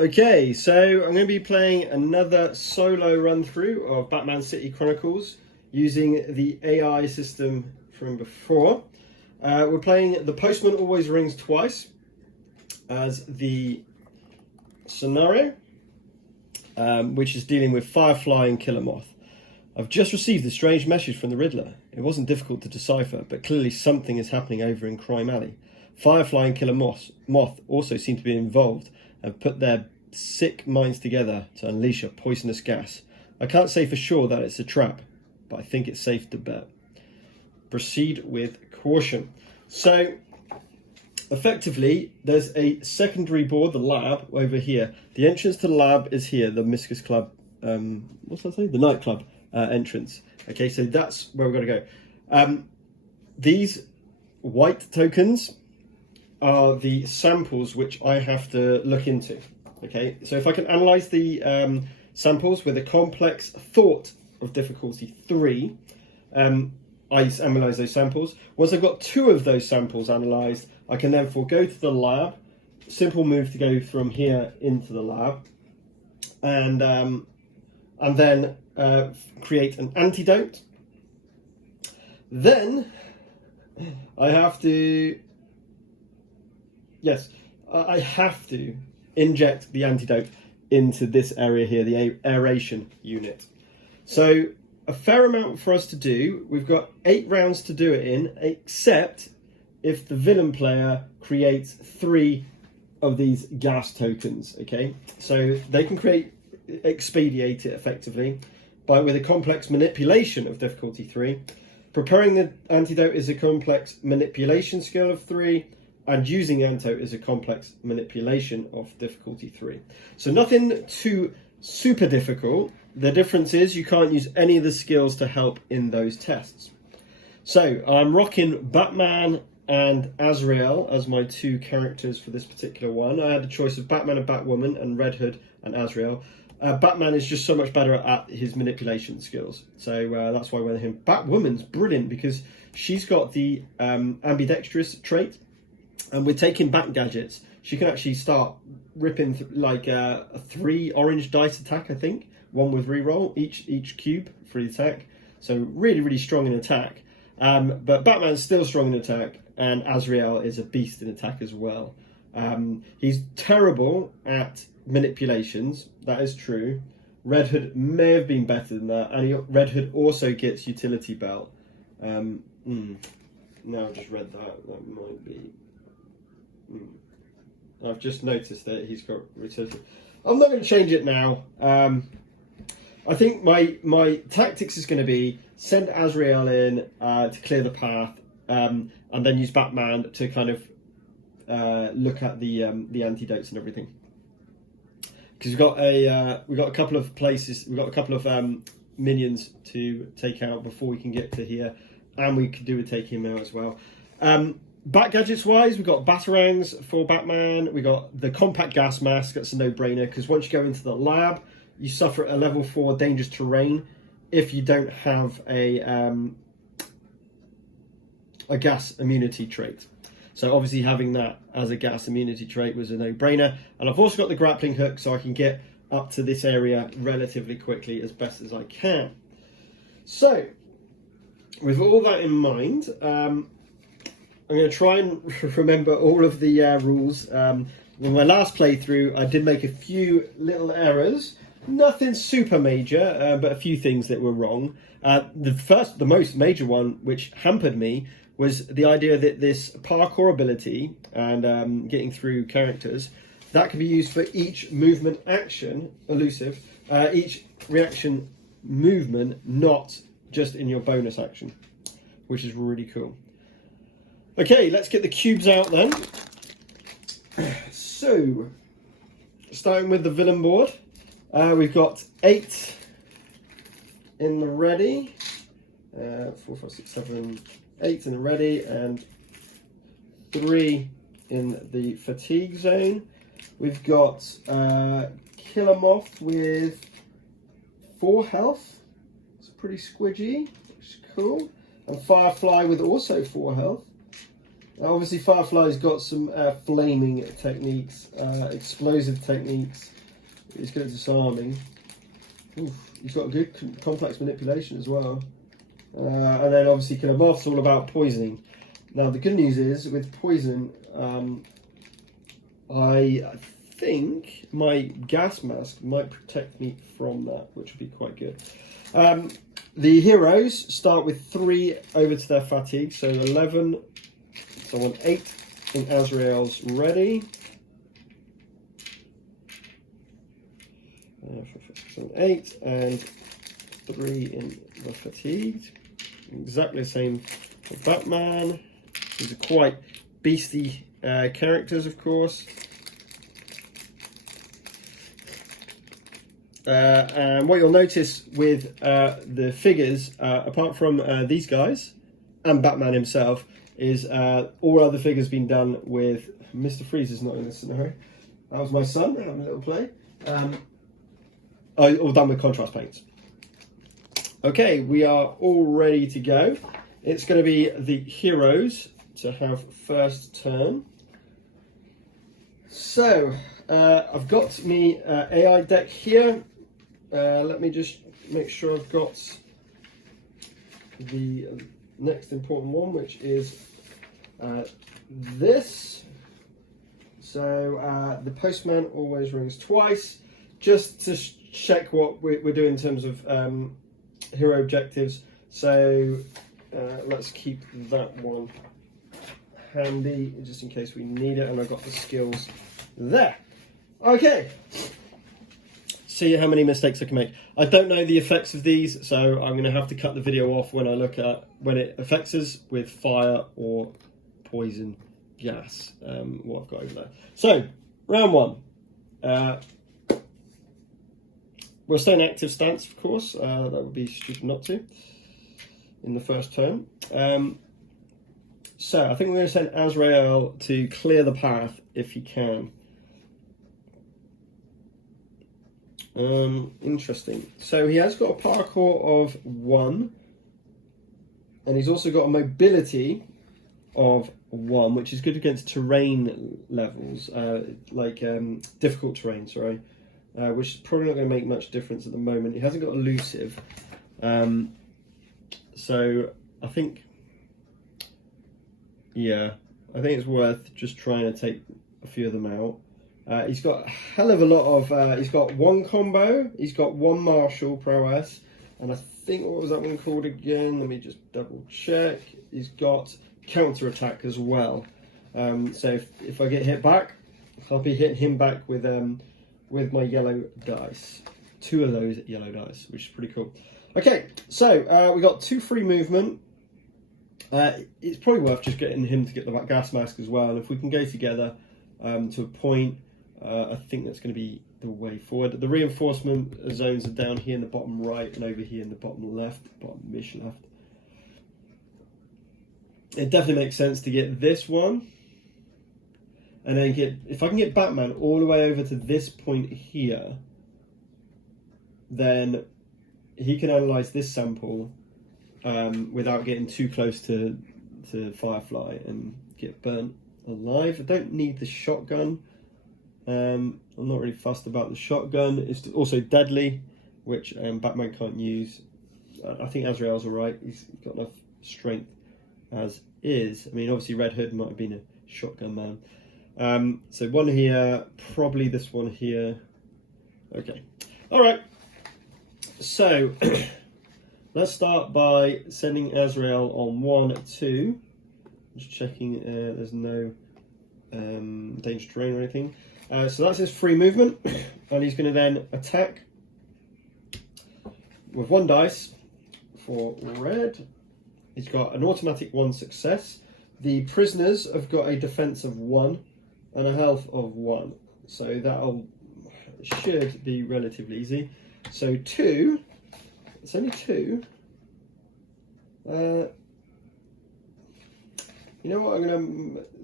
Okay, so I'm going to be playing another solo run through of Batman City Chronicles using the AI system from before. We're playing The Postman Always Rings Twice as the scenario, which is dealing with Firefly and Killer Moth. I've just received a strange message from the Riddler. It wasn't difficult to decipher, but clearly something is happening over in Crime Alley. Firefly and Killer Moth also seem to be involved and put their sick minds together to unleash a poisonous gas. I can't say for sure that it's a trap, but I think it's safe to bet. Proceed with caution. So, effectively, there's a secondary board, the lab, over here. The entrance to the lab is here, the Miscus Club, what's that say? The nightclub entrance. Okay, so that's where we're going to go. These white tokens are the samples which I have to look into. Okay, so if I can analyze the samples with a complex thought of difficulty 3, I analyze those samples. Once I've got 2 of those samples analyzed, I can therefore go to the lab. Simple move to go from here into the lab, and then create an antidote. Then I have to. Yes, I have to inject the antidote into this area here, the aeration unit. So a fair amount for us to do. We've got 8 rounds to do it in, except if the villain player creates 3 of these gas tokens. Okay, so they can expedite it effectively with a complex manipulation of difficulty 3. Preparing the antidote is a complex manipulation skill of 3. And using the antidote is a complex manipulation of difficulty 3. So nothing too super difficult. The difference is you can't use any of the skills to help in those tests. So I'm rocking Batman and Azrael as my 2 characters for this particular one. I had a choice of Batman and Batwoman and Red Hood and Azrael. Batman is just so much better at his manipulation skills. So that's why I went with him. Batwoman's brilliant because she's got the ambidextrous trait. And with taking back gadgets, she can actually start ripping a 3 orange dice attack, I think. 1 with reroll, each cube for the attack. So really, really strong in attack. But Batman's still strong in attack, and Azrael is a beast in attack as well. He's terrible at manipulations, that is true. Red Hood may have been better than that, and Red Hood also gets utility belt. Now I've just read that might be... I've just noticed that he's got utility. I'm not going to change it now. I think my tactics is going to be send Azrael in to clear the path, and then use Batman to kind of look at the antidotes and everything. Because we've got a couple of places, we've got a couple of minions to take out before we can get to here, and we could do a take him out as well. Bat gadgets wise, we've got batarangs for Batman. We got the compact gas mask. That's a no-brainer because once you go into the lab, you suffer a level 4 dangerous terrain if you don't have a gas immunity trait. So obviously having that as a gas immunity trait was a no-brainer. And I've also got the grappling hook, so I can get up to this area relatively quickly as best as I can. So with all that in mind, I'm going to try and remember all of the rules. In my last playthrough, I did make a few little errors. Nothing super major, but a few things that were wrong. The most major one, which hampered me, was the idea that this parkour ability and getting through characters, that could be used for each movement action, elusive, each reaction movement, not just in your bonus action, which is really cool. Okay, let's get the cubes out then. So, starting with the villain board, we've got 8 in the ready, 4, 5, 6, 7, 8 in the ready, and 3 in the fatigue zone. We've got Killer Moth with 4 health. It's pretty squidgy, which is cool. And Firefly with also 4 health. Obviously, Firefly's got some flaming techniques, explosive techniques. He's good at disarming. Oof, he's got a good complex manipulation as well. And then obviously Killer Moth's all about poisoning. Now the good news is with poison, I think my gas mask might protect me from that, which would be quite good. The heroes start with 3 over to their fatigue, so 11. So I want 8 in Azrael's ready. 8 and 3 in the fatigued. Exactly the same for Batman. These are quite beastly characters, of course. And what you'll notice with the figures, apart from these guys and Batman himself, is all other figures been done with Mr. Freeze is not in this scenario. That was my son having a little play. All done with contrast paints. Okay, we are all ready to go. It's going to be the heroes to have first turn. So I've got me AI deck here. Let me just make sure I've got the next important one, which is this. So the Postman always rings twice, just to check what we're doing in terms of hero objectives. So let's keep that one handy just in case we need it, and I've got the skills there. Okay, see how many mistakes I can make. I don't know the effects of these, so I'm going to have to cut the video off when I look at when it affects us with fire or poison gas, what I've got over there. So round 1, we'll stay in active stance, of course. That would be stupid not to in the first turn. So I think we're going to send Azrael to clear the path if he can. Interesting. So he has got a parkour of 1, and he's also got a mobility of 1, which is good against terrain levels, like difficult terrain, sorry, which is probably not going to make much difference at the moment. He hasn't got elusive, so I think, yeah, I think it's worth just trying to take a few of them out. He's got a hell of a lot of, he's got 1 combo, he's got 1 martial prowess, and I think, what was that one called again? Let me just double check. He's got counter attack as well. So if I get hit back, I'll be hitting him back with my yellow dice. 2 of those yellow dice, which is pretty cool. Okay, so we got 2 free movement. It's probably worth just getting him to get the gas mask as well. And if we can go together to a point, I think that's going to be the way forward. The reinforcement zones are down here in the bottom right and over here in the bottom left, bottom-ish left. It definitely makes sense to get this one, and then if I can get Batman all the way over to this point here, then he can analyze this sample without getting too close to Firefly and get burnt alive. I don't need the shotgun. I'm not really fussed about the shotgun. It's also deadly, which Batman can't use. I think Azrael's alright. He's got enough strength as is. I mean, obviously Red Hood might have been a shotgun man. So 1 here, probably this one here. Okay. Alright. So let's start by sending Azrael on 1, 2. Just checking there's no danger terrain or anything. So that's his free movement, and he's going to then attack with 1 dice for red. He's got an automatic 1 success. The prisoners have got a defense of 1 and a health of 1, so that should be relatively easy. So 2, it's only 2. You know what?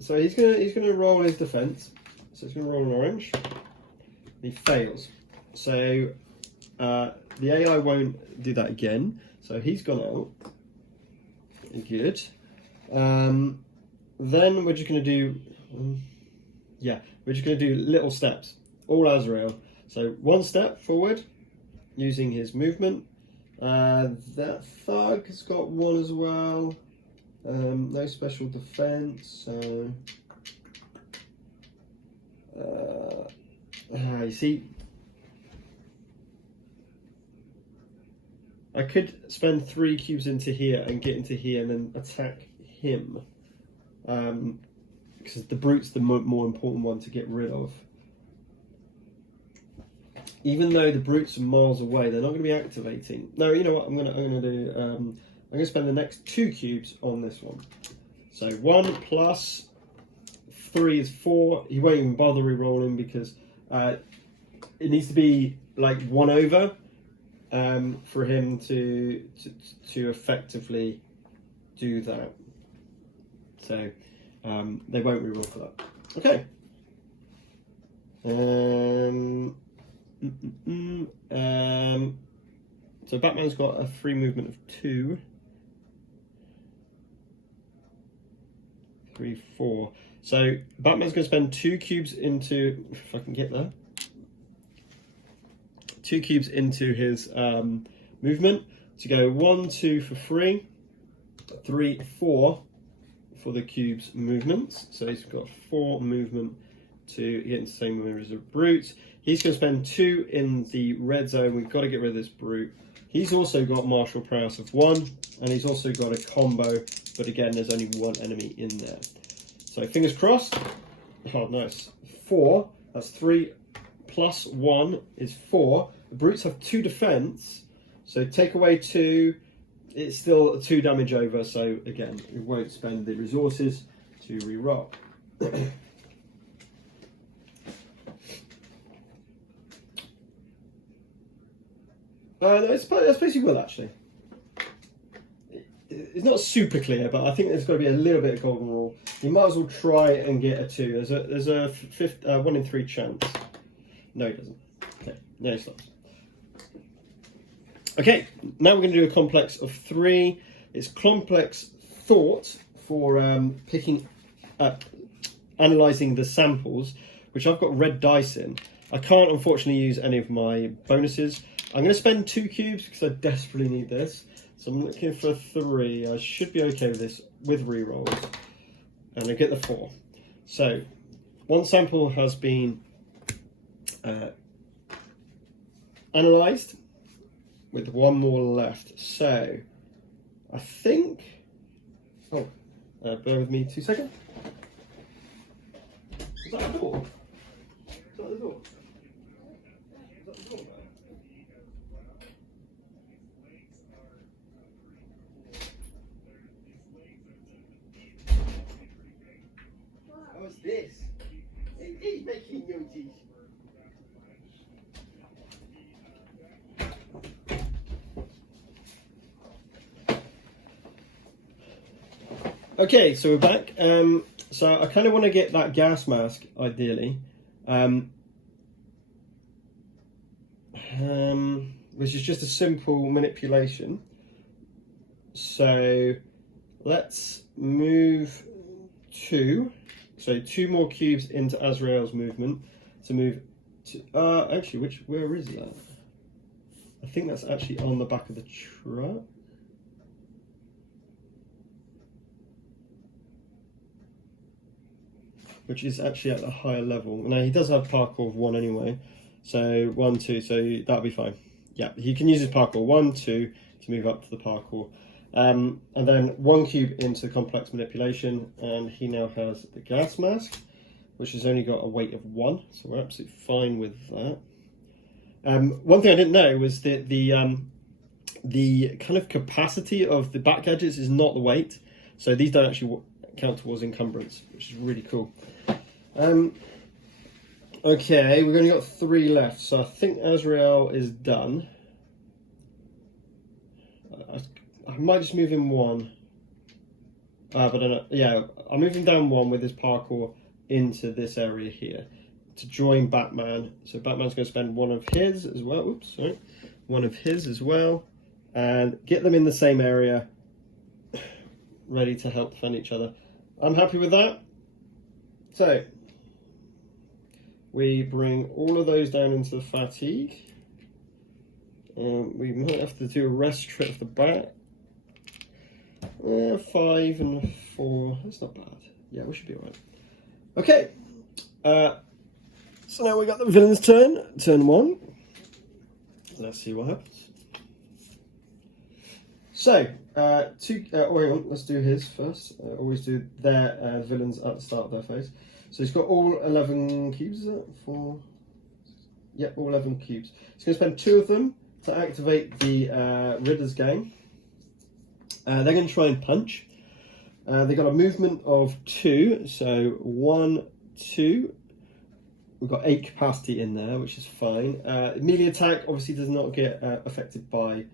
So he's gonna roll his defense. So he's gonna roll an orange. He fails. So the AI won't do that again. So he's gone out. Good. then we're just going to do, we're just going to do little steps, all Azrael. So one step forward, using his movement. That thug has got one as well. No special defense. So you see, I could spend 3 cubes into here and get into here and then attack him. Because the brute's the more important one to get rid of. Even though the brutes are miles away, they're not going to be activating. No, you know what? I'm going to spend the next 2 cubes on this one. So 1 plus 3 is 4. He won't even bother re-rolling because it needs to be like 1 over for him to effectively do that. So they won't re-roll for that. Okay. So Batman's got a free movement of 2. 3, 4. So Batman's going to spend 2 cubes into, if I can get there, 2 cubes into his movement to go 1, 2 for free, 3, 4 for the cube's movements. So he's got 4 movement to get into the same move as a brute. He's going to spend 2 in the red zone. We've got to get rid of this brute. He's also got martial prowess of 1, and he's also got a combo, but again, there's only 1 enemy in there. So fingers crossed. Oh, nice. 4, that's 3 plus 1 is 4. The brutes have 2 defense, so take away 2, it's still 2 damage over, so again, we won't spend the resources to re-roll. That's basically well, actually. It's not super clear, but I think there's got to be a little bit of golden rule. You might as well try and get a 2. There's a 1 in 3 chance. No, it doesn't. Okay, no, it stops. Okay, now we're going to do a complex of 3. It's complex thought for analysing the samples, which I've got red dice in. I can't unfortunately use any of my bonuses. I'm going to spend 2 cubes because I desperately need this. So I'm looking for 3. I should be okay with this with rerolls. And I get the 4. So 1 sample has been analysed with 1 more left. So I think... Oh, bear with me 2 seconds. Is that the door? Is that the door? Is that the door? What's this? He's making noises. Okay, so we're back. So I kind of want to get that gas mask, ideally, which is just a simple manipulation. So let's move 2. So 2 more cubes into Azrael's movement to move to... actually, where is that? I think that's actually on the back of the truck. Which is actually at a higher level. Now, he does have parkour of 1 anyway. So 1, 2, so that'll be fine. Yeah, he can use his parkour 1, 2 to move up to the parkour. And then 1 cube into complex manipulation, and he now has the gas mask, which has only got a weight of 1, so we're absolutely fine with that. One thing I didn't know was that the kind of capacity of the back gadgets is not the weight, so these don't actually count towards encumbrance, which is really cool. Okay, we've only got 3 left, so I think Azrael is done. I might just move him 1. But yeah, I'm moving down 1 with his parkour into this area here to join Batman. So Batman's going to spend 1 of his as well. Oops, sorry. 1 of his as well. And get them in the same area, ready to help defend each other. I'm happy with that. So we bring all of those down into the fatigue. We might have to do a rest trip off the bat. 5 and 4. That's not bad. Yeah, we should be alright. Okay. So now we got the villain's turn. Turn 1. Let's see what happens. So, hang on, let's do his first. Always do their villains at the start of their phase. So he's got all 11 cubes, is it? 4? Yep, all 11 cubes. He's going to spend 2 of them to activate the Riddler's Gang. They're going to try and punch. They've got a movement of 2, so 1, 2. We've got 8 capacity in there, which is fine. Melee attack obviously does not get affected by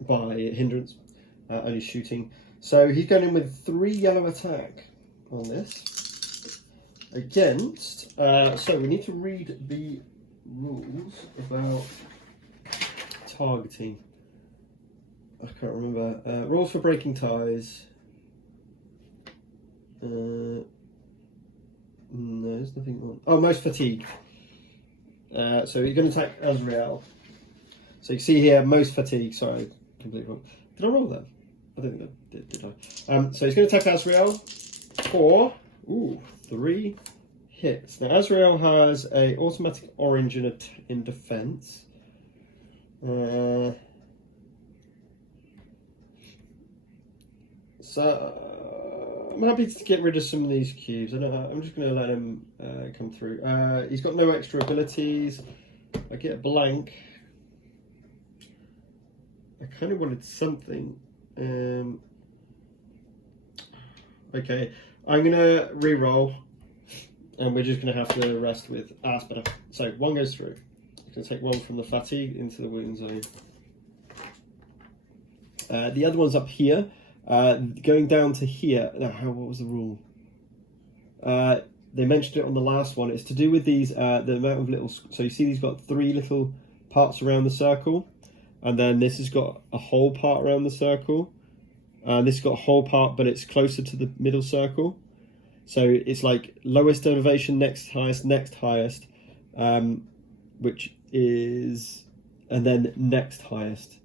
hindrance, only shooting. So he's going in with 3 yellow attack on this. Against, so we need to read the rules about targeting. I can't remember. Rules for breaking ties. No, there's nothing on. Oh, most fatigue. So you're going to attack Azrael. So you can see here, most fatigue. Sorry, completely wrong. Did I roll that? I don't think I did I? So he's going to attack Azrael for 3 hits. Now Azrael has a automatic orange in defense. So I'm happy to get rid of some of these cubes. I'm just going to let him come through. He's got no extra abilities. I get a blank. I kind of wanted something. Okay, I'm going to re-roll. And we're just going to have to rest with Aspida. So 1 goes through. I'm going to take 1 from the fatigue into the wound zone. The other one's up here. Going down to here. Now, what was the rule? They mentioned it on the last one. It's to do with these, the amount of little. So you see, these got 3 little parts around the circle, and then this has got a whole part around the circle. This has got a whole part, but it's closer to the middle circle. So it's like lowest elevation, next highest, which is, and then next highest.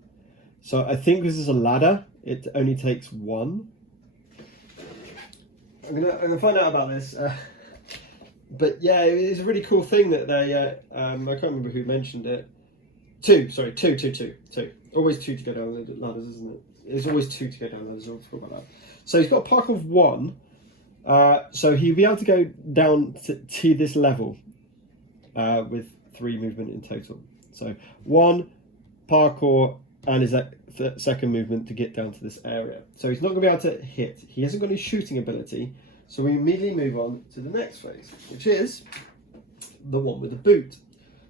So I think this is a ladder. It only takes 1. I'm gonna find out about this. But yeah, it's a really cool thing that they. I can't remember who mentioned it. 2. Always 2 to go down the ladders, isn't it? There's always 2 to go down ladders. I forgot about that. So he's got a park of 1. So he'll be able to go down to this level with 3 movement in total. So 1 parkour and his second movement to get down to this area. So he's not going to be able to hit. He hasn't got any shooting ability. So we immediately move on to the next phase, which is the one with the boot.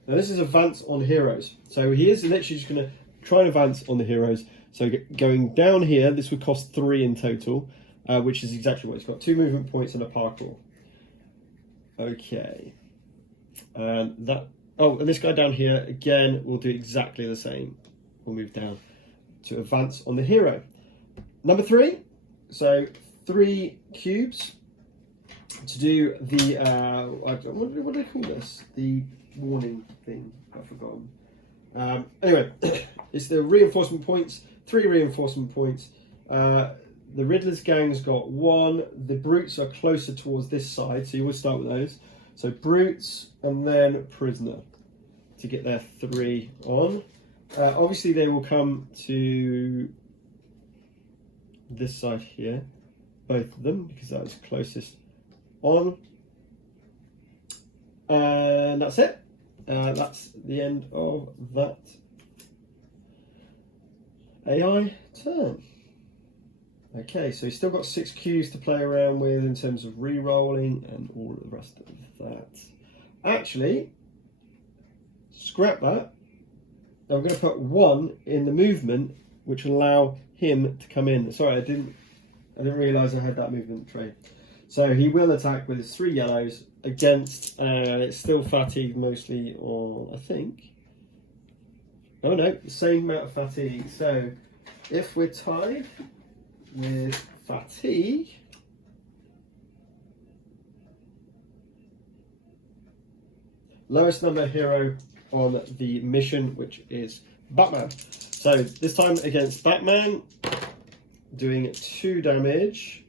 Now this is advance on heroes. So he is literally just going to try and advance on the heroes. So going down here, this would cost 3 in total. Which is exactly what he's got. 2 movement points and a parkour. Okay. And that. Oh, and this guy down here, again, will do exactly the same. We'll move down to advance on the hero. Number 3. So 3 cubes to do the, what do they call this? The warning thing. I've forgotten. Anyway, it's the reinforcement points. 3 reinforcement points. The Riddler's Gang's got 1. The Brutes are closer towards this side, so you would start with those. So Brutes and then Prisoner to get their 3 on. Obviously, they will come to this side here, both of them, because that was closest on. And that's it. That's the end of that AI turn. Okay, so he's still got 6 Qs to play around with in terms of re-rolling and all of the rest of that. Actually, scrap that. I'm going to put 1 in the movement, which will allow him to come in. Sorry, I didn't realise I had that movement trait. So he will attack with his 3 yellows against. It's still fatigue mostly, or I think. Oh no, the same amount of fatigue. So if we're tied with fatigue. Lowest number hero on the mission, which is Batman. So this time against Batman, doing 2 damage.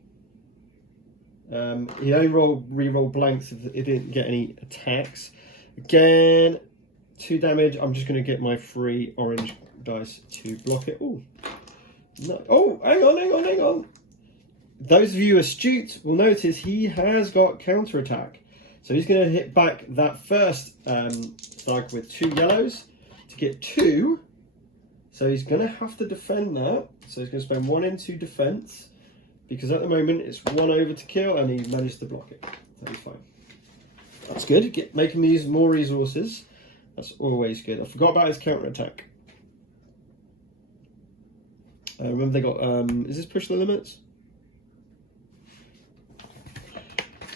He only re-roll blanks if it didn't get any attacks. Again, 2 damage. I'm just going to get my free orange dice to block it. Oh, no. Oh, hang on. Those of you astute will notice he has got counterattack. So he's going to hit back that first thug with 2 yellows to get 2. So he's going to have to defend that. So he's going to spend 1 into defense, because at the moment it's 1 over to kill, and he managed to block it. So he's fine. That's good. Making me use more resources. That's always good. I forgot about his counterattack. Remember they got, is this push the limits?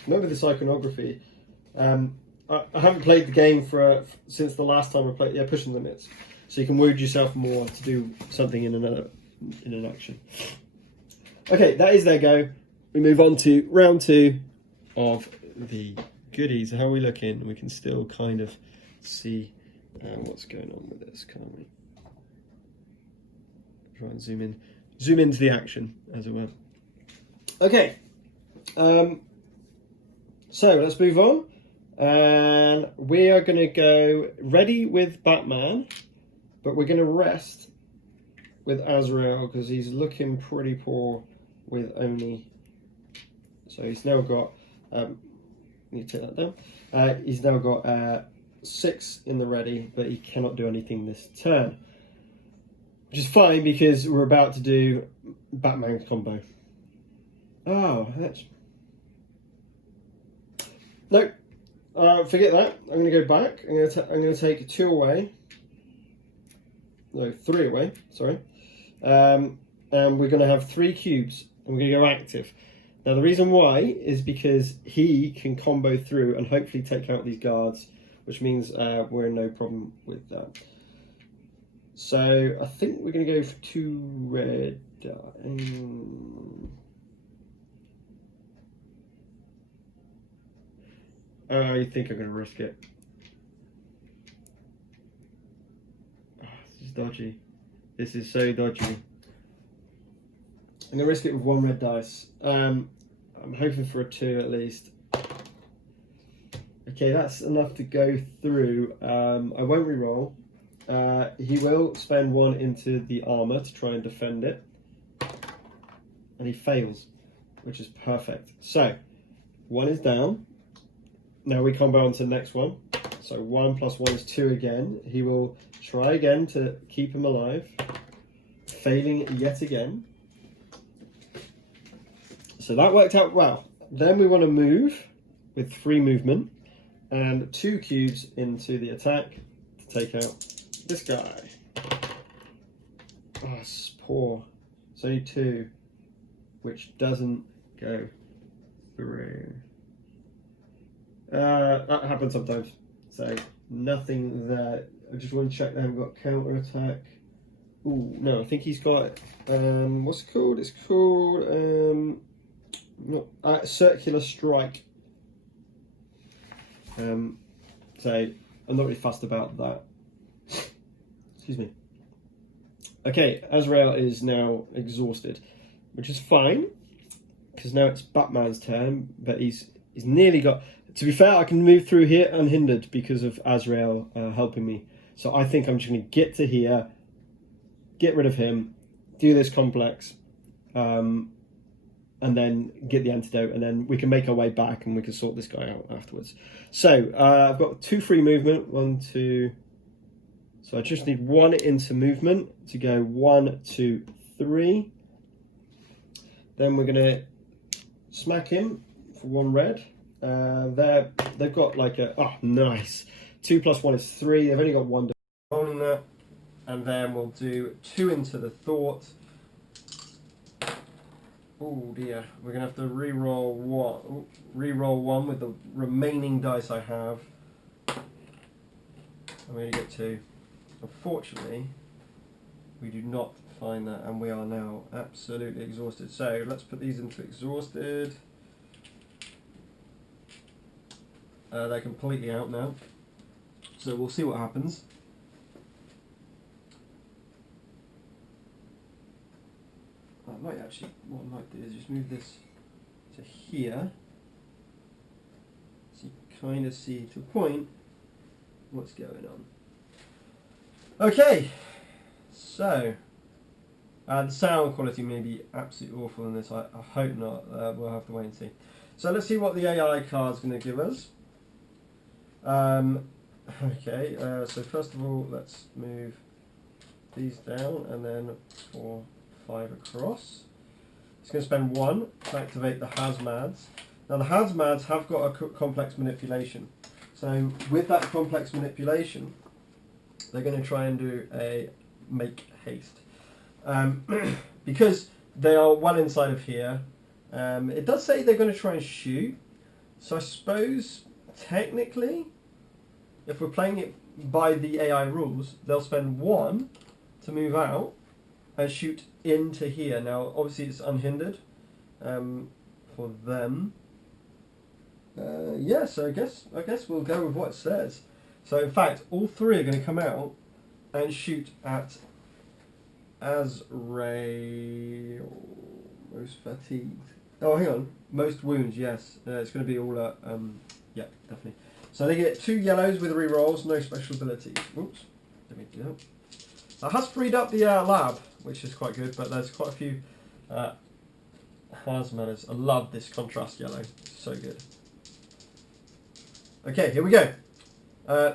Remember this iconography. I haven't played the game since the last time I played. Yeah, pushing limits. So you can wound yourself more to do something in an action. Okay, that is their go. We move on to round 2 of the goodies. How are we looking? We can still kind of see what's going on with this, can't we? Try and zoom into the action, as it were. Okay, so let's move on, and we are going to go ready with Batman, but we're going to rest with Azrael because he's looking pretty poor with only. So he's now got. Need to take that down. He's now got 6 in the ready, but he cannot do anything this turn, which is fine because we're about to do Batman combo. Oh, that's... No, forget that. I'm going to go back. I'm going to take 2 away. No, 3 away. Sorry. And we're going to have 3 cubes, and we're going to go active. Now the reason why is because he can combo through and hopefully take out these guards, which means we're in no problem with that. So I think we're going to go for 2 red. I think I'm going to risk it. Oh, this is dodgy. This is so dodgy. I'm going to risk it with 1 red dice. I'm hoping for a 2 at least. Okay, that's enough to go through. I won't reroll. He will spend 1 into the armor to try and defend it. And he fails, which is perfect. So, 1 is down. Now we combo on to the next one. So 1 plus 1 is 2 again. He will try again to keep him alive. Failing yet again. So that worked out well. Then we want to move with 3 movement and 2 cubes into the attack to take out this guy. Oh, it's poor. It's only 2, which doesn't go through. That happens sometimes. So nothing there. I just want to check they haven't got counter attack. Ooh, no, I think he's got what's it called? It's called circular strike. So I'm not really fussed about that. Excuse me. Okay, Azrael is now exhausted, which is fine because now it's Batman's turn. But he's nearly got. To be fair, I can move through here unhindered because of Azrael helping me. So I think I'm just going to get to here, get rid of him, do this complex, and then get the antidote, and then we can make our way back and we can sort this guy out afterwards. So I've got 2 free movement, 1, 2. So I just need 1 into movement to go 1, 2, 3. Then we're going to smack him for 1 red. They've got like a, oh nice, 2 plus 1 is 3. They've only got 1 on that, and then we'll do 2 into the thought. Oh dear, we're gonna have to re-roll 1. Ooh, re-roll 1 with the remaining dice I have. I'm gonna get 2. Unfortunately, we do not find that, and we are now absolutely exhausted. So let's put these into exhausted. They're completely out now. So we'll see what happens. I might actually, what I might do is just move this to here. So you kind of see to a point what's going on. Okay, so the sound quality may be absolutely awful in this. I hope not. We'll have to wait and see. So let's see what the AI card's going to give us. Okay, so first of all, let's move these down, and then 4, 5 across. It's going to spend 1 to activate the hazmads. Now the hazmads have got a complex manipulation. So with that complex manipulation, they're going to try and do a make haste. Because they are well inside of here, it does say they're going to try and shoot. So I suppose technically, if we're playing it by the AI rules, they'll spend 1 to move out and shoot into here. Now, obviously, it's unhindered for them. Yeah, so I guess we'll go with what it says. So, in fact, all 3 are going to come out and shoot at Azrael. Most fatigued. Oh, hang on. Most wounds, yes. It's going to be all yeah, definitely. So they get 2 yellows with rerolls, no special abilities. Oops, didn't mean to do that. It has freed up the lab, which is quite good, but there's quite a few hazmatters. I love this contrast yellow. It's so good. Okay, here we go.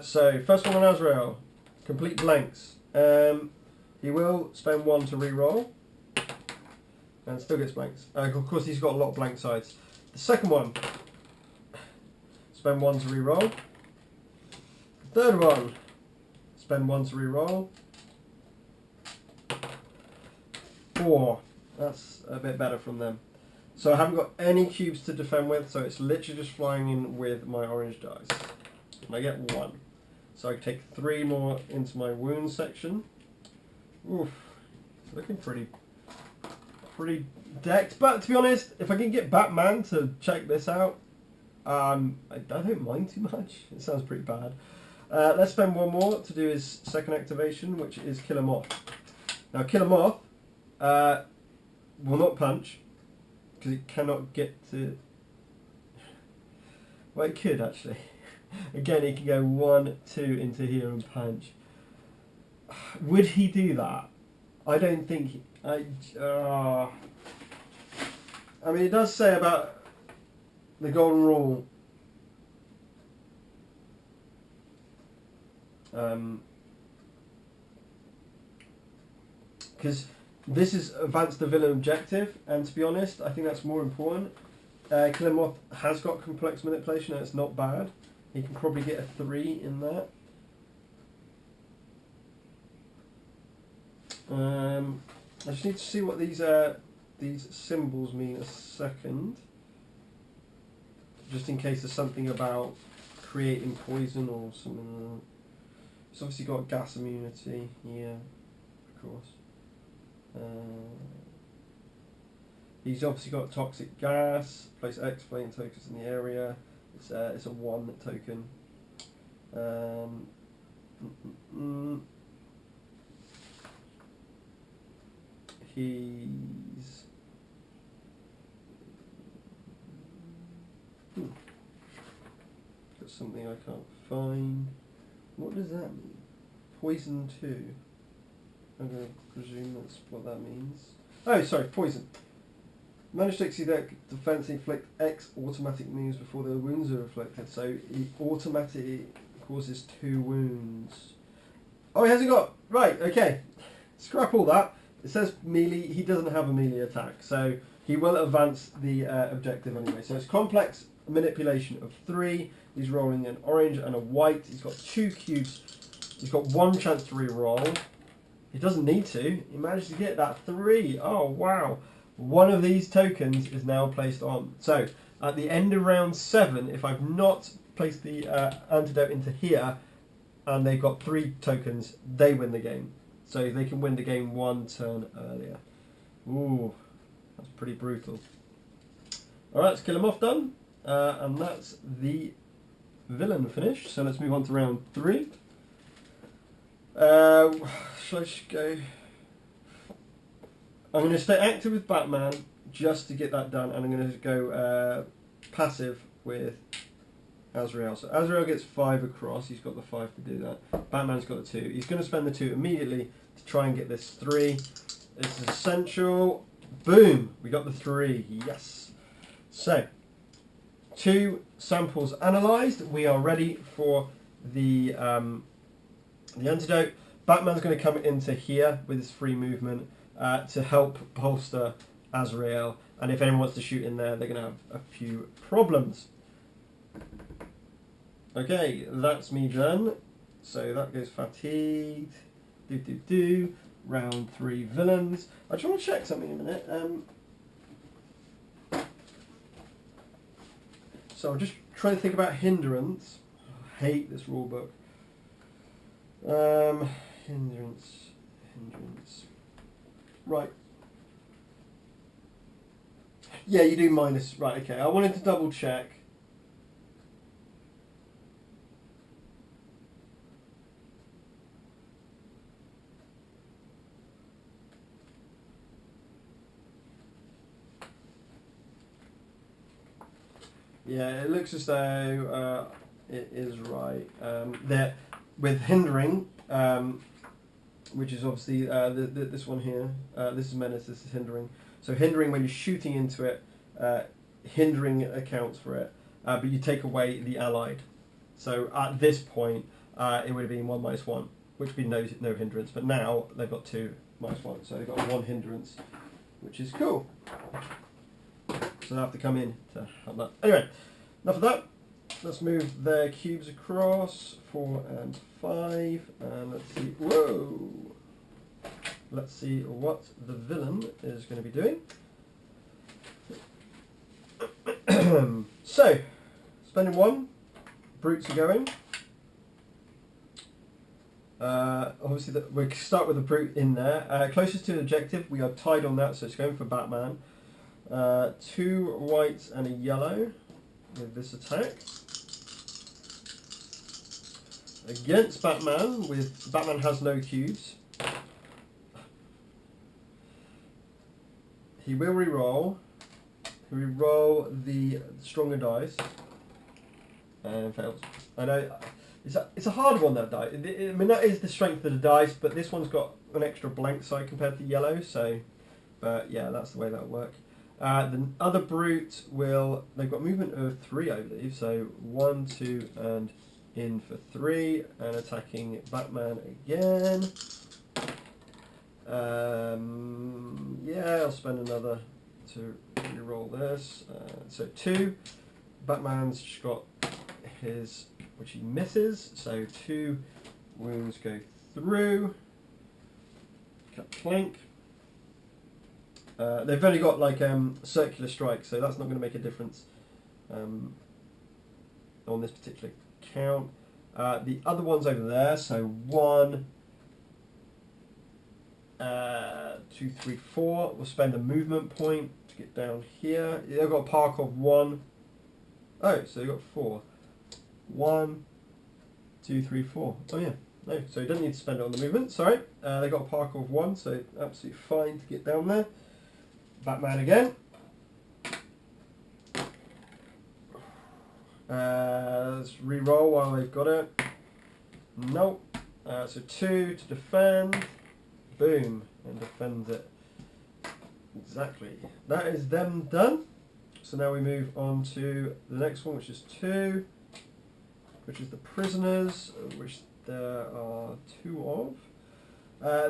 So first one on Azrael, complete blanks. He will spend 1 to reroll, and still gets blanks. Of course, he's got a lot of blank sides. The second one. Spend 1 to reroll. Third one, spend 1 to reroll. 4, that's a bit better from them. So I haven't got any cubes to defend with, so it's literally just flying in with my orange dice. And I get 1. So I can take 3 more into my wound section. Oof, it's looking pretty decked. But to be honest, if I can get Batman to check this out, I don't mind too much. It sounds pretty bad. Let's spend 1 more to do his second activation, which is Kill Him Off. Now, Kill Him Off will not punch, because it cannot get to... Well, it could, actually. Again, he can go 1, 2 into here and punch. Would he do that? I don't think... I mean, it does say about the golden rule. Because this is advance the villain objective, and to be honest, I think that's more important. Kill Him Off has got complex manipulation, and it's not bad. He can probably get a 3 in that. I just need to see what these symbols mean a second. Just in case there's something about creating poison or something. It's obviously got gas immunity, yeah, of course. He's obviously got toxic gas, place X flame tokens in the area. It's a 1 token. He's... Got something I can't find. What does that mean? Poison 2. I'm going to presume that's what that means. Oh, sorry, poison. Manage to exceed that defense, inflict X automatic moves before the wounds are reflected. So he automatically causes 2 wounds. Oh, he hasn't got... Right, okay. Scrap all that. It says melee. He doesn't have a melee attack, so he will advance the objective anyway. So it's complex manipulation of 3. He's rolling an orange and a white. He's got 2 cubes. He's got 1 chance to re-roll. He doesn't need to. He managed to get that 3. Oh, wow. One of these tokens is now placed on. So at the end of round 7, if I've not placed the antidote into here, and they've got 3 tokens, they win the game. so they can win the game 1 turn earlier. Ooh, that's pretty brutal. Alright, let's kill him off, done. And that's the villain finished. So let's move on to round 3. Shall I just go... I'm going to stay active with Batman just to get that done, and I'm going to go passive with Azrael. So Azrael gets 5 across. He's got the 5 to do that. Batman's got the 2. He's going to spend the 2 immediately to try and get this 3. This is essential. Boom! We got the 3. Yes. So 2 samples analysed. We are ready for the antidote. Batman's going to come into here with his free movement to help bolster Azrael, and if anyone wants to shoot in there, they're going to have a few problems. Okay, that's me done. So that goes fatigued. Round 3 villains. I just want to check something in a minute. So I'm just trying to think about hindrance. I hate this rule book. Hindrance. Right. Yeah, you do minus. Right, okay. I wanted to double check. Yeah, it looks as though it is right. That with hindering, which is obviously this one here. This is menace. This is hindering. So hindering when you're shooting into it, hindering accounts for it, but you take away the allied. So at this point, it would have been 1 minus 1, which would be no hindrance. But now they've got 2 minus 1, so they've got 1 hindrance, which is cool. So they have to come in to have that. Anyway, enough of that. Let's move their cubes across, 4 and 5, and let's see. Whoa! Let's see what the villain is going to be doing. So, spending 1, brutes are going. Obviously, we start with the brute in there. Closest to the objective, we are tied on that, so it's going for Batman. 2 whites and a yellow with this attack. Against Batman, with Batman has no cubes. He will re-roll. He re-roll the stronger dice and fails. I know it's a hard one, that die. I mean, that is the strength of the dice, but this one's got an extra blank side compared to yellow. So, but yeah, that's the way that'll work. The other brute they've got movement of 3, I believe. So 1, 2, and in for 3, and attacking Batman again. Yeah, I'll spend another to re-roll this. So 2. Batman's just got his, which he misses. So 2 wounds go through. Cut plank. They've only got like circular strike, so that's not going to make a difference on this particular count. The other one's over there, so 1, 2, 3, 4. We'll spend a movement point to get down here. They've got a park of 1. Oh, so they've got 4. 1, 2, 3, 4. Oh yeah, no, so you don't need to spend it on the movement, sorry. They've got a park of 1, so absolutely fine to get down there. Batman again. Let's re-roll while they've got it. Nope. So 2 to defend. Boom. And defends it. Exactly. That is them done. So now we move on to the next one, which is 2. Which is the prisoners, which there are 2 of.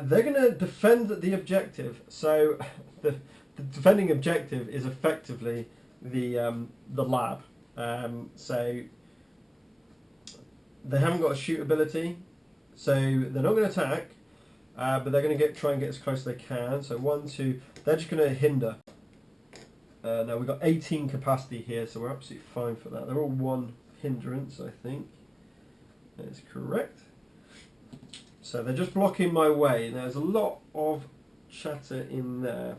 They're going to defend the objective. So the defending objective is effectively the lab. So they haven't got a shoot ability, so they're not going to attack, but they're going to try and get as close as they can. So 1, 2, they're just going to hinder. Now we've got 18 capacity here, so we're absolutely fine for that. They're all 1 hindrance, I think. That is correct. So they're just blocking my way. There's a lot of chatter in there.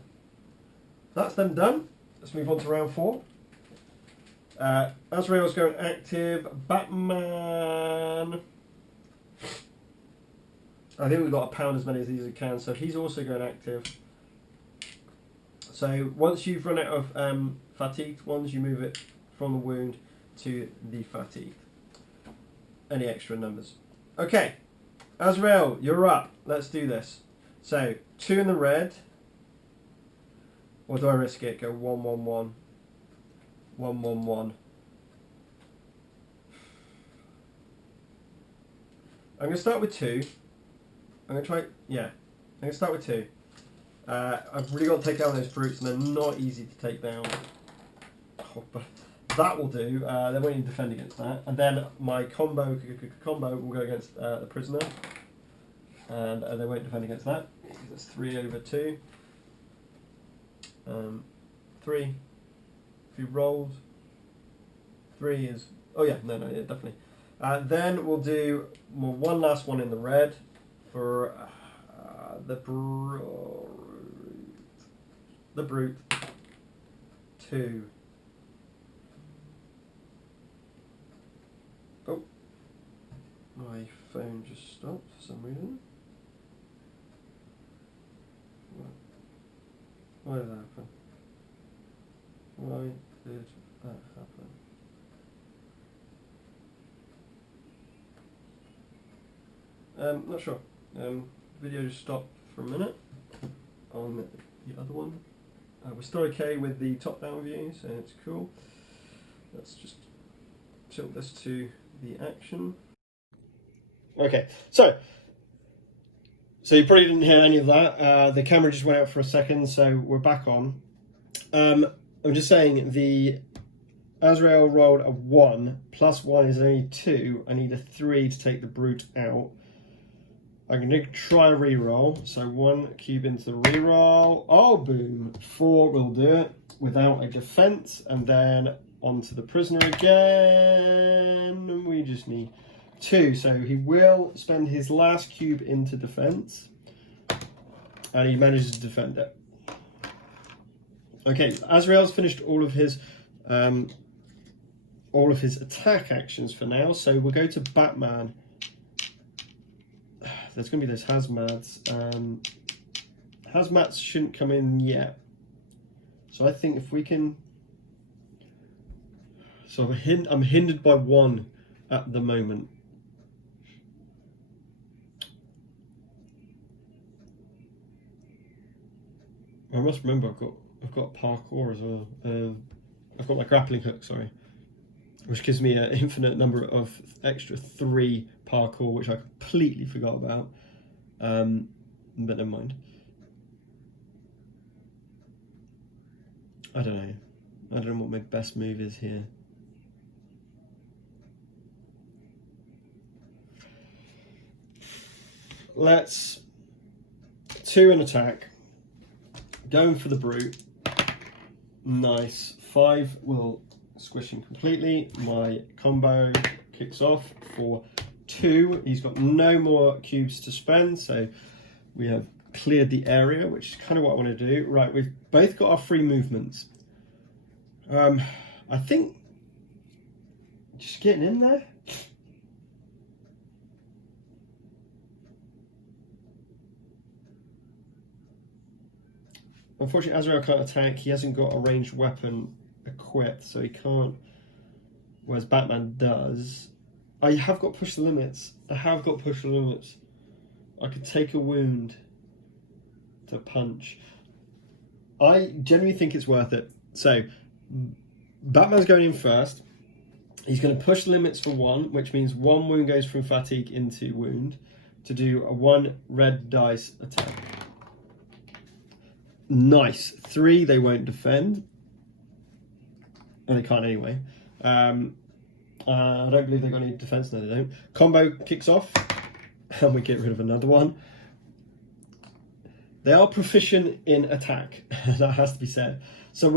That's them done. Let's move on to round 4. Azrael's going active. Batman. I think we've got to pound as many of these as we can, so he's also going active. So once you've run out of fatigued ones, you move it from the wound to the fatigued. Any extra numbers. Okay, Azrael, you're up. Let's do this. So 2 in the red. Or do I risk it? Go 1, 1, 1. 1, 1, 1. I'm going to start with 2. I'm going to try, yeah. I'm going to start with 2. I've really got to take down those brutes, and they're not easy to take down. Oh, but that will do. They won't even defend against that. And then my combo will go against the prisoner. And they won't defend against that. That's 3 over 2. 3. If he rolls. 3 is... Oh yeah, no, yeah, definitely. Then we'll do one last one in the red for the brute. 2. Oh, my phone just stopped for some reason. Why did that happen? Why did that happen? Not sure. Video just stopped for a minute on the other one. We're still okay with the top-down view, so it's cool. Let's just tilt this to the action. Okay, so you probably didn't hear any of that. The camera just went out for a second, so we're back on. I'm just saying the Azrael rolled a 1, plus 1 is only 2. I need a 3 to take the brute out. I'm going to try a reroll. So 1 cube into the reroll. Oh, boom. 4 will do it without a defense. And then onto the prisoner again. And we just need 2. So he will spend his last cube into defense. And he manages to defend it. Okay, Azrael's finished all of his attack actions for now. So we'll go to Batman. There's going to be those hazmats. Hazmats shouldn't come in yet. So I think if we can... So I'm hindered by 1 at the moment. I must remember I've got parkour as well. I've got my grappling hook, sorry. Which gives me an infinite number of extra 3 parkour, which I completely forgot about. But never mind. I don't know what my best move is here. Let's 2 in attack. Going for the brute. Nice. 5 will squish him completely. My combo kicks off for 2. He's got no more cubes to spend, so we have cleared the area, which is kind of what I want to do. Right, we've both got our free movements. I think just getting in there. Unfortunately, Azrael can't attack. He hasn't got a ranged weapon equipped, so he can't. Whereas Batman does. I have got push the limits. I could take a wound to punch. I genuinely think it's worth it. So, Batman's going in first. He's going to push the limits for 1, which means 1 wound goes from fatigue into wound to do a 1 red dice attack. Nice. 3, they won't defend. And they can't anyway. I don't believe they've got any defense. No, they don't. Combo kicks off. And we get rid of another one. They are proficient in attack. That has to be said. So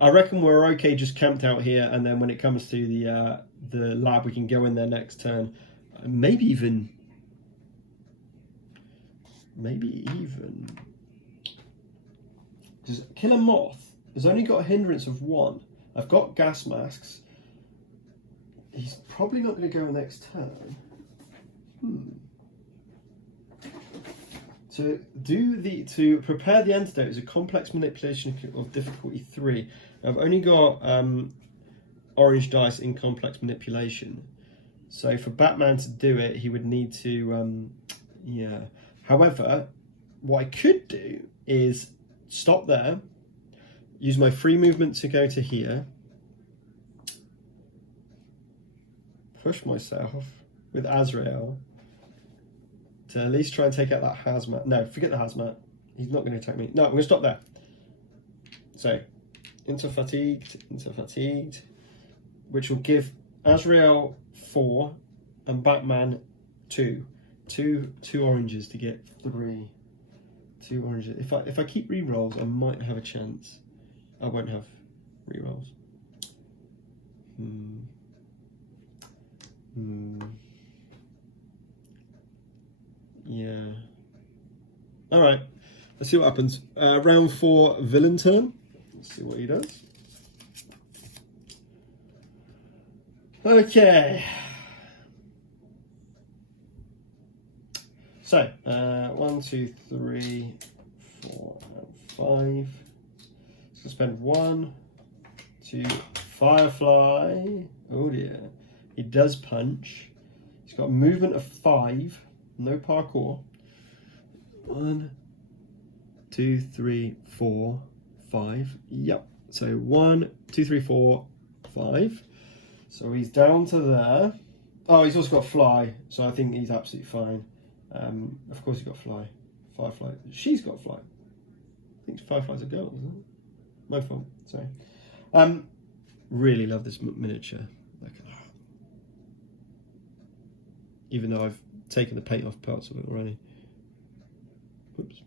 I reckon we're okay just camped out here. And then when it comes to the lab, we can go in there next turn. Maybe even... maybe even just kill a moth. Has only got a hindrance of 1. I've got gas masks. He's probably not going to go next turn. To prepare the antidote is a complex manipulation of difficulty 3. I've only got orange dice in complex manipulation, so for Batman to do it, he would need to However, what I could do is stop there, use my free movement to go to here, push myself with Azrael to at least try and take out that hazmat. No, forget the hazmat. He's not going to attack me. No, I'm going to stop there. So, into fatigued, which will give Azrael 4 and Batman 2. Two oranges to get 3. 2 oranges. If I keep rerolls, I might have a chance. I won't have rerolls. Yeah. All right. Let's see what happens. Round 4, villain turn. Let's see what he does. Okay. So, 1, 2, 3, 4, and 5. So spend 1, 2, Firefly. Oh dear. He does punch. He's got a movement of 5. No parkour. 1, 2, 3, 4, 5. Yep. So 1, 2, 3, 4, 5. So he's down to there. Oh, he's also got fly. So I think he's absolutely fine. Of course he's got fly. Firefly. She's got fly. I think Firefly's a girl, isn't it? My fault. Sorry. Really love this miniature. Like, even though I've taken the paint off parts of it already. Whoops.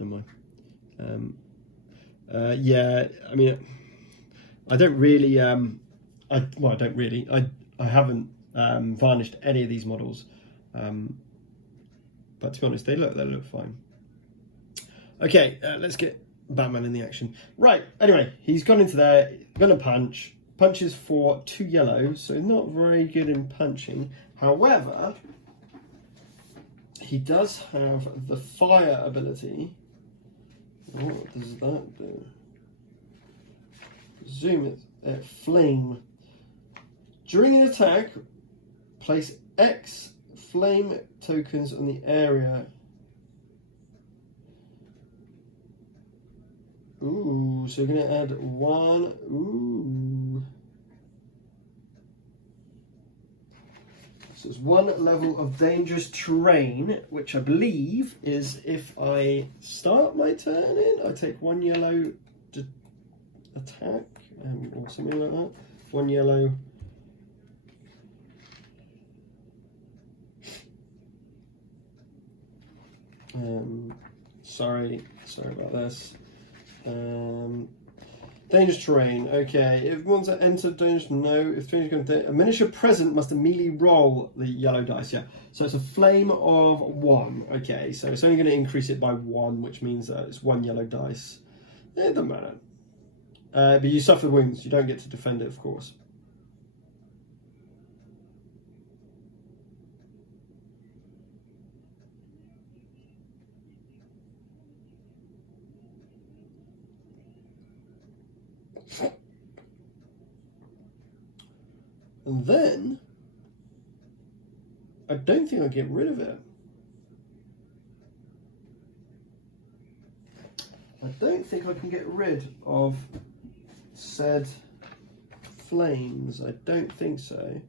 Never mind. Yeah, I mean, I don't really. I haven't varnished any of these models, but to be honest, they look fine. Okay, let's get Batman in the action. Right. Anyway, he's gone into there. Gonna punch. Punches for 2 yellow, so not very good in punching. However, he does have the fire ability. What does that do? Zoom it at flame. During an attack, place X flame tokens on the area. Ooh, so we're going to add 1. Ooh. So it's 1 level of dangerous terrain, which I believe is if I start my turn in, I take 1 yellow to attack, or something like that. 1 yellow. Sorry about this. Dangerous terrain. Okay, if one's entered dangerous, no. If stranger's going to a miniature present must immediately roll the yellow dice. Yeah, so it's a flame of 1. Okay, so it's only going to increase it by 1, which means that it's 1 yellow dice. It doesn't matter. But you suffer wounds. You don't get to defend it, of course. And then, I don't think I'll get rid of it. I don't think I can get rid of said flames. I don't think so.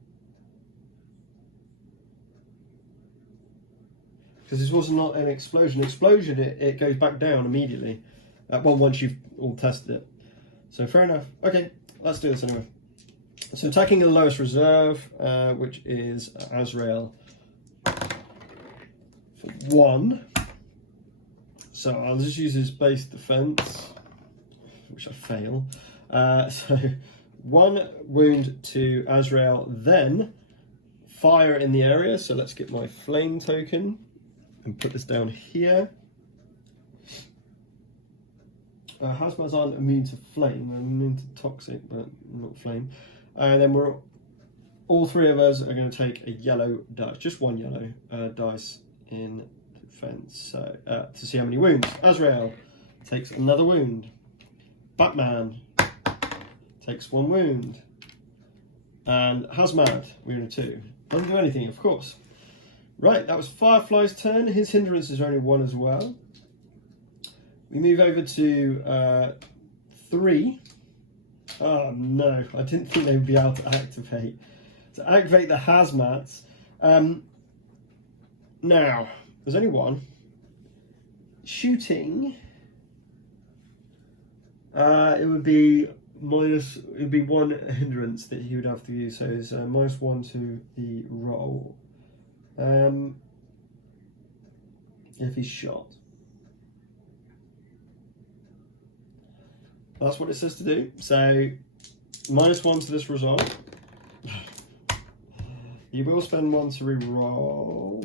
Because this was not an explosion. Explosion, it goes back down immediately. Well, once you've all tested it. So fair enough. Okay, let's do this anyway. So attacking the lowest reserve, which is Azrael for 1. So I'll just use his base defense, which I fail. So 1 wound to Azrael, then fire in the area, so let's get my flame token and put this down here. Hazmats aren't immune to flame, they're immune to toxic, but not flame. And then all three of us are going to take a yellow dice, just one yellow dice in defense, so to see how many wounds. Azrael takes another wound. Batman takes 1 wound. And Hazmat, wound 2. Doesn't do anything, of course. Right, that was Firefly's turn. His hindrances are only 1 as well. We move over to 3. Oh no, I didn't think they would be able to activate. To activate the Hazmats. Now, there's only 1. Shooting. It would be 1 hindrance that he would have to use, so it's -1 to the roll. If he's shot. That's what it says to do. So -1 to this result. You will spend 1 to re-roll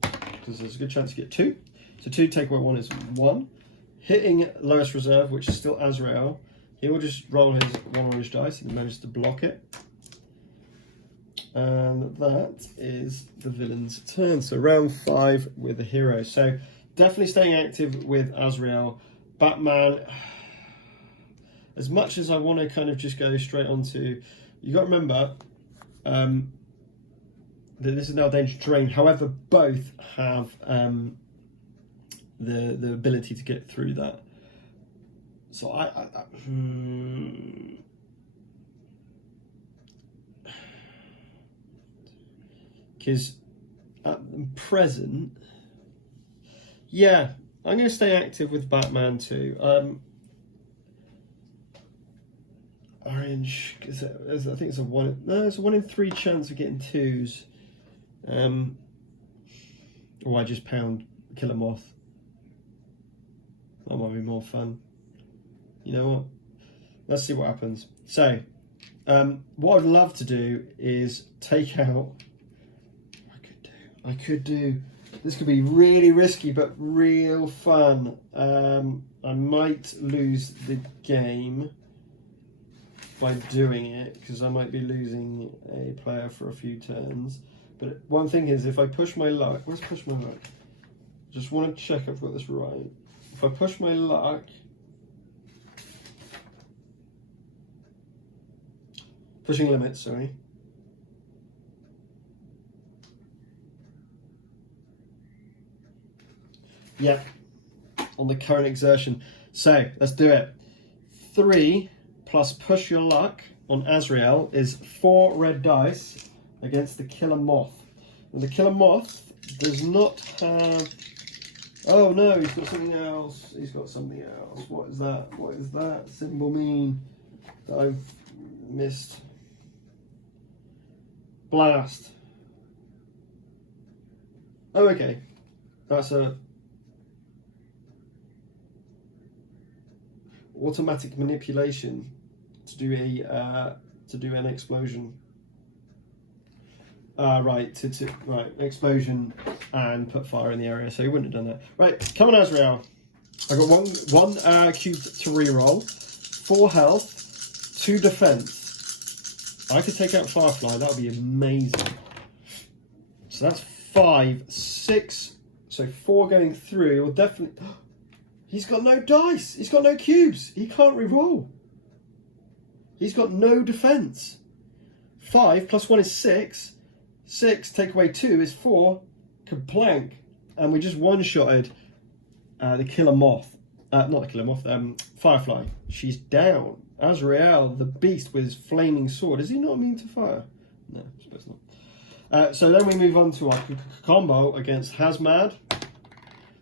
because there's a good chance to get 2. So 2 take away 1 is 1. Hitting lowest reserve, which is still Azrael, he will just roll his 1 orange dice and manage to block it. And that is the villain's turn. So round 5 with the hero. So definitely staying active with Azrael. Batman, as much as I want to kind of just go straight onto, you got to remember that this is now dangerous terrain. However, both have the ability to get through that. So because at the present, yeah, I'm going to stay active with Batman too. Orange, because I think it's a 1. No, it's a 1 in 3 chance of getting 2s. Or I just pound Killer Moth. That might be more fun. You know what? Let's see what happens. So, what I'd love to do is take out. I could do. This could be really risky, but real fun. I might lose the game by doing it because I might be losing a player for a few turns. But one thing is, if I push my luck, let's push my luck. Just want to check I've got this right. If I push my luck, pushing limits, sorry. Yeah, on the current exertion. So let's do it. 3 plus push your luck on Azrael is 4 red dice against the Killer Moth. And the Killer Moth does not have. Oh no, he's got something else. He's got something else. What is that? What does that symbol mean that I've missed? Blast. Oh, okay. That's a automatic manipulation to do an explosion. Right, right, explosion and put fire in the area, so he wouldn't have done that. Right, come on, Azrael. I got one cube to reroll, 4 health, 2 defense. I could take out Firefly, that would be amazing. So that's 5, 6, so 4 going through. Will definitely. He's got no dice. He's got no cubes. He can't reroll. He's got no defense. 5 plus 1 is 6. 6 take away 2 is 4. Kablank. And we just one-shotted the Killer Moth. Not the Killer Moth, Firefly. She's down. Azrael, the beast with his flaming sword. Is he not immune to fire? No, I suppose not. So then we move on to our combo against Hazmad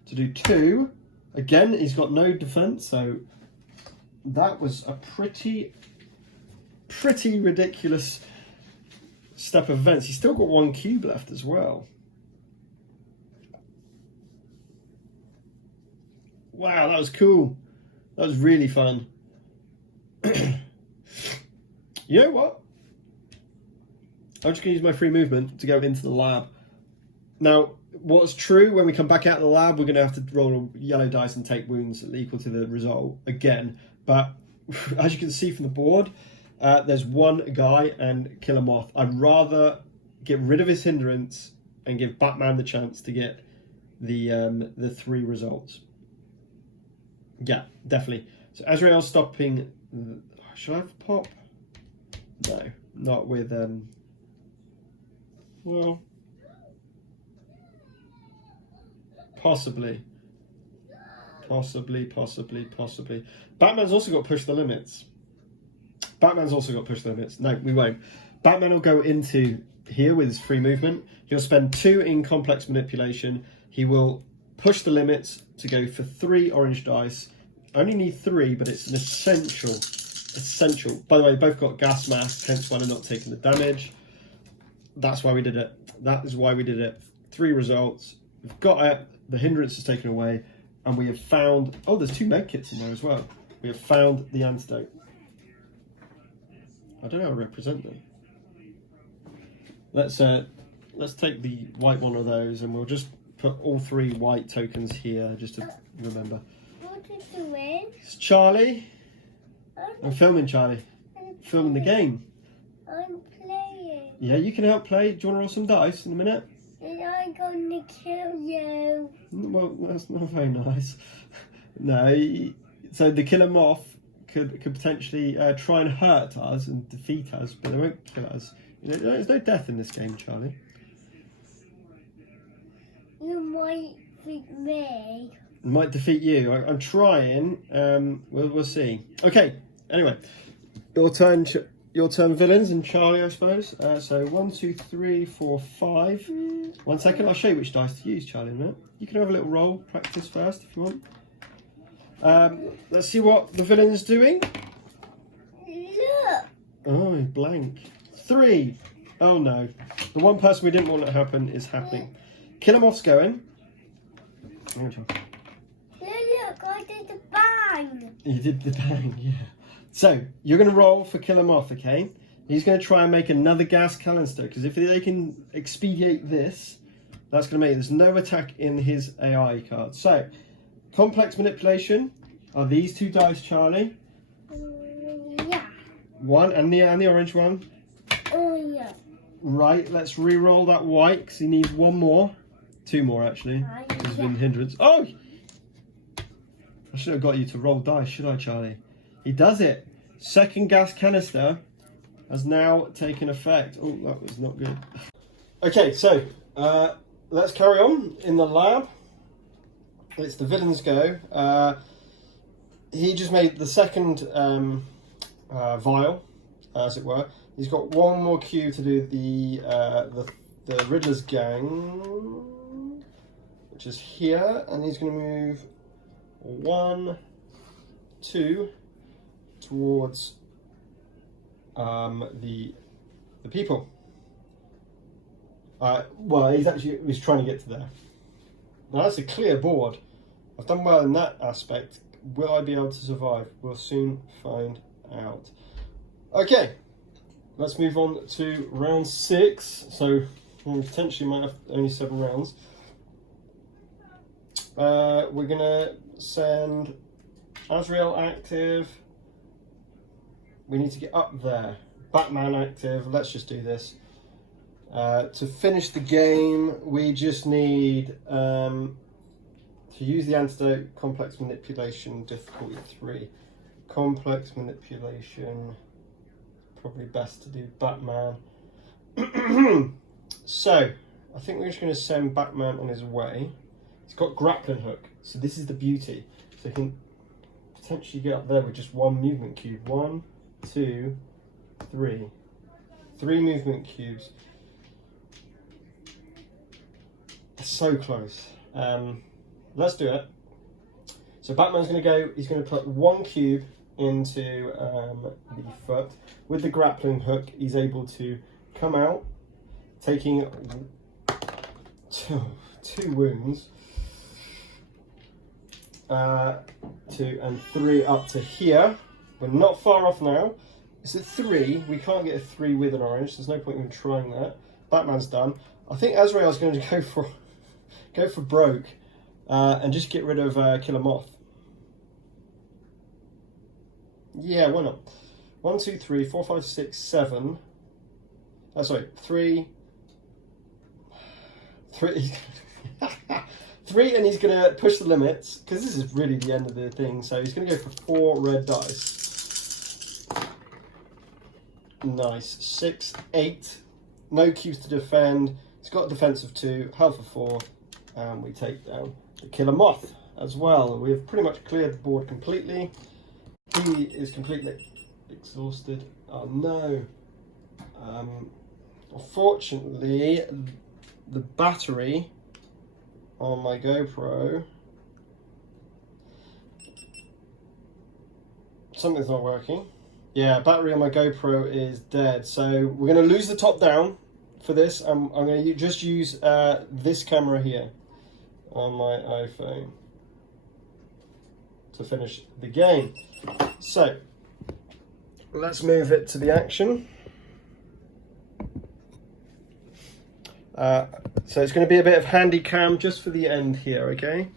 to do 2. Again, he's got no defense, so that was a pretty ridiculous step of events. He's still got 1 cube left as well. Wow, that was cool. That was really fun. You know what? I'm just going to use my free movement to go into the lab. Now, what's true, when we come back out of the lab, we're going to have to roll a yellow dice and take wounds equal to the result again. But as you can see from the board, there's one guy and kill a moth. I'd rather get rid of his hindrance and give Batman the chance to get the 3 results. Yeah, definitely. So Azrael's stopping. Should I have pop? No, not with well, possibly. Batman's also got to push the limits. No, we won't. Batman will go into here with his free movement. He'll spend 2 in complex manipulation. He will push the limits to go for 3 orange dice. Only need 3, but it's an essential. By the way, both got gas masks, hence why they're not taking the damage. That's why we did it. That is why we did it. 3 results. We've got it. The hindrance is taken away. And we have found... Oh, there's 2 med kits in there as well. We have found the antidote. I don't know how to represent them. Let's take the white one of those, and we'll just put all 3 white tokens here, just to remember. What are you doing? It's Charlie. I'm filming, Charlie. Filming the game. I'm playing. Yeah, you can help play. Do you want to roll some dice in a minute? And I'm going to kill you. Well, that's not very nice. No, so the killer moth could potentially try and hurt us and defeat us, but they won't kill us. You know, there's no death in this game, Charlie. You might beat me. Might defeat you. I'm trying. We'll see. Okay. Anyway, your turn, villains, and Charlie, I suppose. So 1, 2, 3, 4, 5. 1 second. I'll show you which dice to use, Charlie. In a minute. You can have a little roll practice first if you want. Let's see what the villain's doing. Look. Oh, blank. 3. Oh no. The one person we didn't want to happen is happening. Killer Moth's going. Look, I did the bang. You did the bang, yeah. So, you're going to roll for Killer Moth, okay? He's going to try and make another gas canister, because if they can expedite this, that's going to make there's no attack in his AI card. So, complex manipulation are these 2 dice, Charlie. Yeah. 1 and the orange one. Oh, yeah. Right, let's re-roll that white, because he needs 1 more. 2 more, actually. There's been hindrance. Oh! I should have got you to roll dice, should I, Charlie? He does it. Second gas canister has now taken effect. Oh, that was not good. Okay, so let's carry on in the lab. It's the villain's go. He just made the second vial, as it were. He's got 1 more cube to do the Riddler's gang, which is here, and he's going to move 1, 2 towards the people. Well, he's trying to get to there. Now that's a clear board. I've done well in that aspect. Will I be able to survive? We'll soon find out. Okay, let's move on to round 6. So we potentially might have only 7 rounds. We're gonna send Azrael active. We need to get up there. Batman active. Let's just do this. To finish the game, we just need to use the antidote. Complex manipulation, difficulty 3. Complex manipulation, probably best to do Batman. So, I think we're just going to send Batman on his way. He's got grappling hook, so this is the beauty. So he can potentially get up there with just 1 movement cube. 1, 2, 3. 3 movement cubes. So close. Let's do it. So Batman's going to go, he's going to put 1 cube into the foot. With the grappling hook, he's able to come out, taking 2 wounds. 2 and 3 up to here. We're not far off now. It's at 3. We can't get a 3 with an orange. There's no point in trying that. Batman's done. I think Azrael's going to go for broke and just get rid of Killer Moth. Yeah, why not? 1, 2, 3, 4, 5, 6, 7. Oh, sorry, 3. 3. 3, and he's going to push the limits, because this is really the end of the thing. So he's going to go for 4 red dice. Nice. 6, 8. No cubes to defend. He's got a defense of 2, health of 4, and we take down the Killer Moth as well. We've pretty much cleared the board completely. He is completely exhausted. Oh no. Unfortunately, the battery on my GoPro, something's not working. Yeah, battery on my GoPro is dead. So we're going to lose the top down for this. I'm going to just use this camera here on my iPhone to finish the game. So let's move it to the action. So it's going to be a bit of handy cam just for the end here, okay?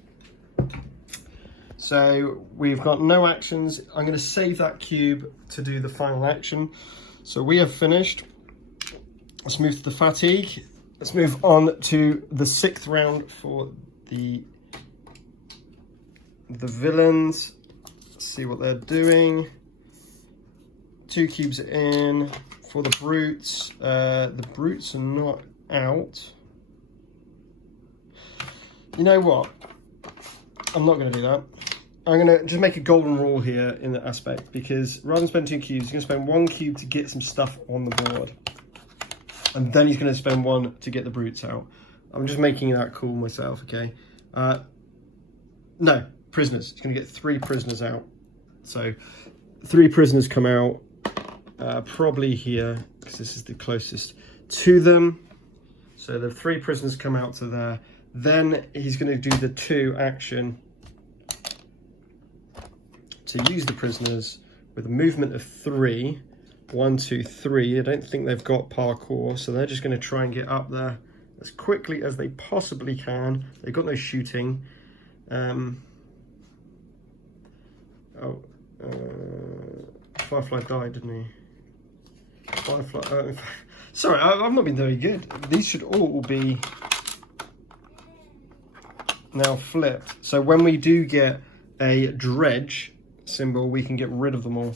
So we've got no actions. I'm going to save that cube to do the final action. So we have finished. Let's move to the fatigue. Let's move on to the 6th round for the villains. Let's see what they're doing. 2 cubes in for the brutes. The brutes are not out. You know what? I'm not going to do that. I'm going to just make a golden rule here in that aspect, because rather than spend 2 cubes, he's going to spend 1 cube to get some stuff on the board. And then he's going to spend 1 to get the brutes out. I'm just making that call myself, okay? No, prisoners. He's going to get 3 prisoners out. So 3 prisoners come out, probably here, because this is the closest to them. So the 3 prisoners come out to there. Then he's going to do the 2 action to use the prisoners with a movement of 3. 1, 2, 3. I don't think they've got parkour, so they're just going to try and get up there as quickly as they possibly can. They've got no shooting. Firefly died, didn't he? Firefly. Sorry, I've not been very good. These should all be now flipped. So when we do get a dredge symbol, we can get rid of them all,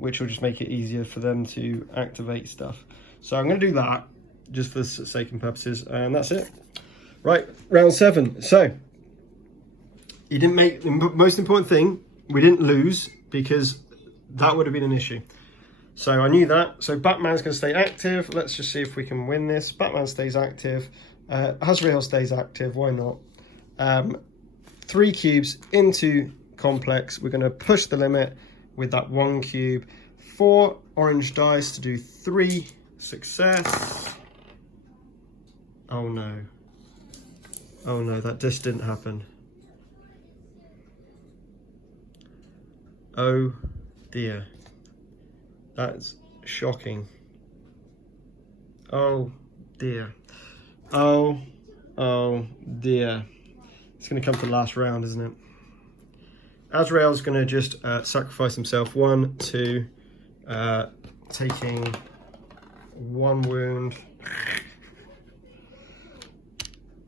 which will just make it easier for them to activate stuff. So I'm going to do that just for the sake and purposes, and that's it. Right, round 7. So he didn't make the most important thing. We didn't lose, because that would have been an issue. So I knew that. So Batman's going to stay active. Let's just see if we can win this. Batman stays active. Azrael stays active. Why not? 3 cubes into complex. We're going to push the limit with that 1 cube. 4 orange dice to do 3 success. Oh no. Oh no, that just didn't happen. Oh dear. That's shocking. Oh dear. Oh dear. It's going to come to the last round, isn't it? Azrael's going to just sacrifice himself. 1, 2, taking 1 wound.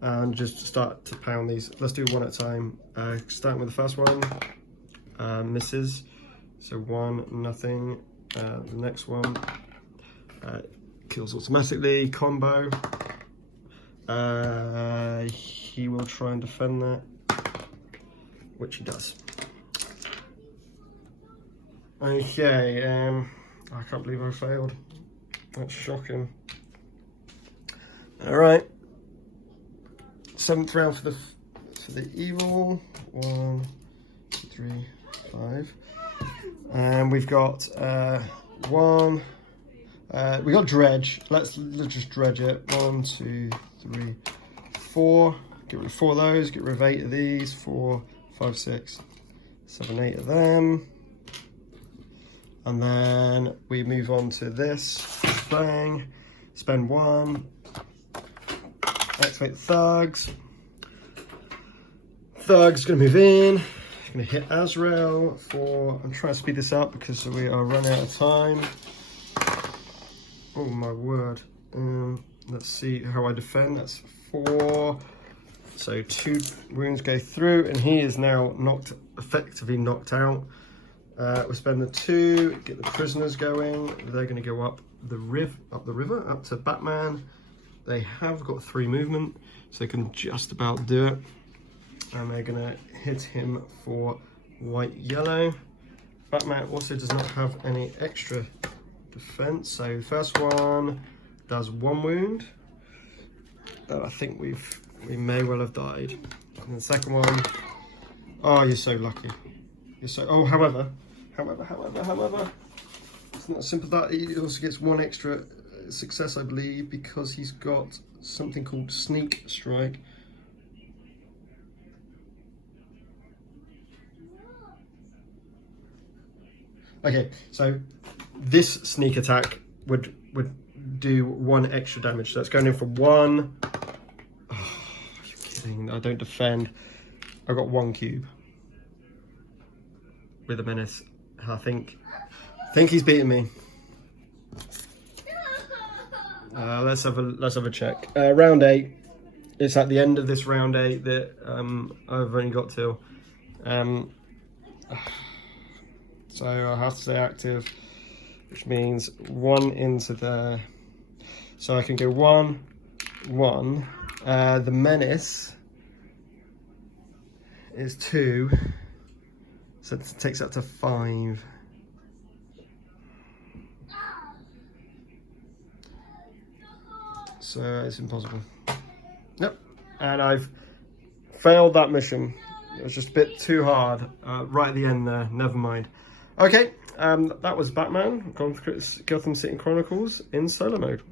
And just start to pound these. Let's do 1 at a time. Starting with the first one. Misses. So 1, nothing. The next one kills automatically. Combo. He will try and defend that, which he does. Okay, I can't believe I failed. That's shocking. All right, 7th round for the evil. 1, 2, 3, 5, and we've got 1. We got dredge. Let's just dredge it. 1, 2, 3, 4. Get rid of 4 of those. Get rid of 8 of these. 4, 5, 6, 7, 8 of them. And then we move on to this. Bang. Spend 1. Activate thugs. Thug's going to move in. Going to hit Azrael for... I'm trying to speed this up because we are running out of time. Oh my word. Let's see how I defend. That's 4. So 2 wounds go through, and he is now effectively knocked out. We'll spend the 2, get the prisoners going. They're going to go up the river, up to Batman. They have got 3 movement, so they can just about do it. And they're going to hit him for white yellow. Batman also does not have any extra defense, so the first one does 1 wound. I think we may well have died. And the second one, oh, you're so lucky. You're so, oh, however, it's not as simple as that. He also gets 1 extra success, I believe, because he's got something called Sneak Strike. Okay, so this sneak attack would do 1 extra damage. So it's going in for 1. Oh, you're kidding. I don't defend. I got 1 cube with a menace. I think he's beating me. Let's have a check. Round 8. It's at the end of this round 8 that I've only got till. So I have to stay active, which means 1 into there. So I can go 1, 1. The menace is 2, so it takes up to 5. So it's impossible. Yep, and I've failed that mission. It was just a bit too hard right at the end there. Never mind. Okay, that was Batman, Gotham City Chronicles in solo mode.